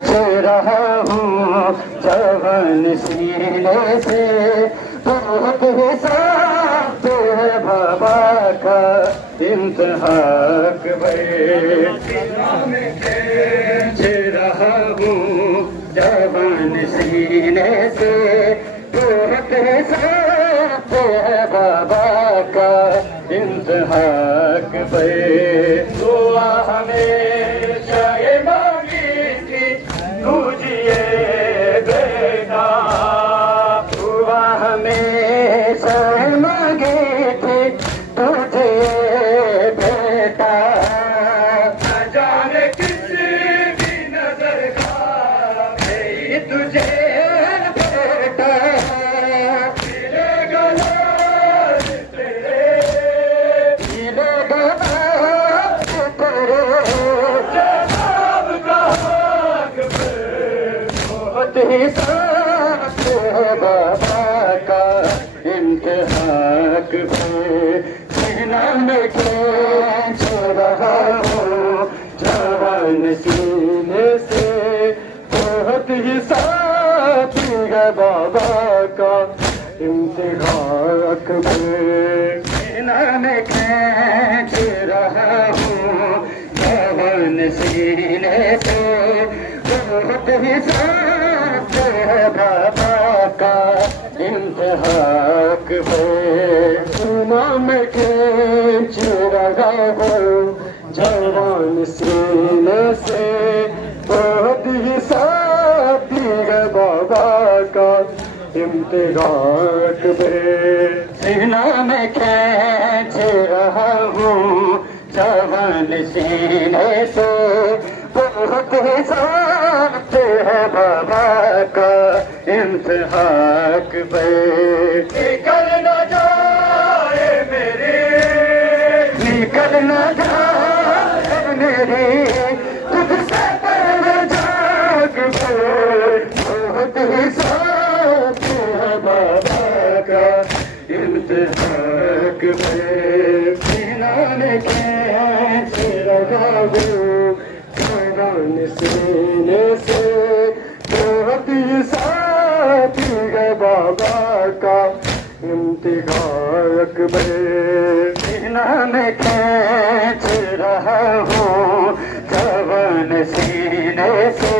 रहा हूँ जवान सीने से बहुत हिसाब है बाबा का इंतहाक बैठ रहा हूँ जवान सीने से बहुत हिसाब है बाबा का इंतहाक बैठ दुआ हमेशा ये मांगी थी तुझे बेटा दुआ हमेशा मांगी थी तुझे बेटा न जाने किस भी नजर खा गई तुझे बेटा मिलेगा लाल तेरे मिलेगा लाल तेरे जनाब का हक बहुत ही साथ है बाबा का इंतहाक पे सीना में खींच रहा हूँ जवान सीने से बहुत ही साथ है बाबा का इंतहाक पे सीना में खींच रहा हूँ जवान सीने से बहुत ही साथ है बाबा का इंतहाक पे सीना में खींच रहा हूँ जवान सीने से बहुत ही साथ है बाबा का इंतहाक पे सीना में खींच रहा हूँ जवान सीने से बहुत ही साथ है बाबा का इंतहाक पे निकल न जाए मेरे निकल न जाए मेरे तुझसे पहले जाग पे बहुत ही साथ है बाबा का इंतहाक पे सीना में खींच रहा हूँ जवान सीने से बहुत ही साथ है बाबा का इंतहाक पे सीना में खींच रहा हूँ जवान सीने से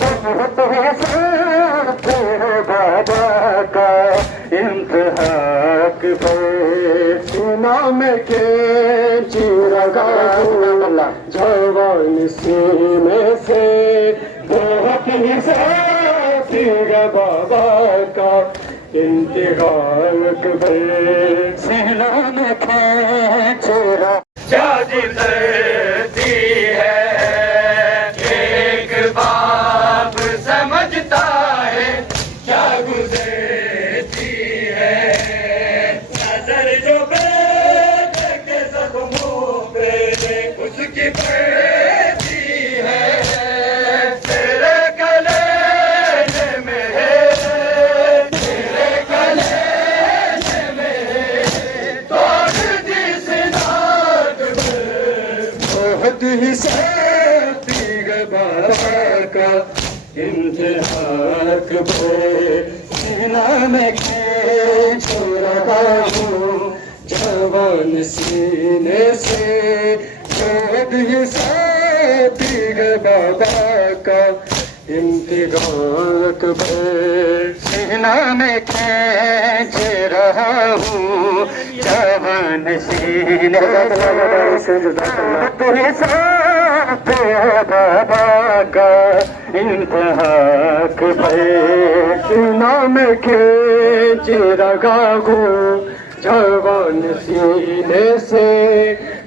बहुत ही साथ है बाबा का इंतहाक पे सीना में खींच रहा हूँ जवान सीने से बहुत ही साथ है बाबा का इंतहाक पे सीना में खींच रहा गुजरती है एक बाप समझता है क्या गुजरती है नजर जो बेटे के जख्मों पे उसकी पड़ती है तेरे कलेजे में तेरे कलेजे में तोड़ दी सिदात बहुत ही साथी है बाबा का इंतहाक पे सीना में खींच रहा हूँ जवान सीने से बहुत ही साथी है बाबा का इंतहाक पे सीना में खींच रहा हूँ जवान सीने से साथ है बाबा का इंतहाक पे सीना में खींच रहा हूँ जवान सीने से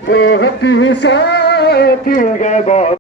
बहुत ही साथ है बाबा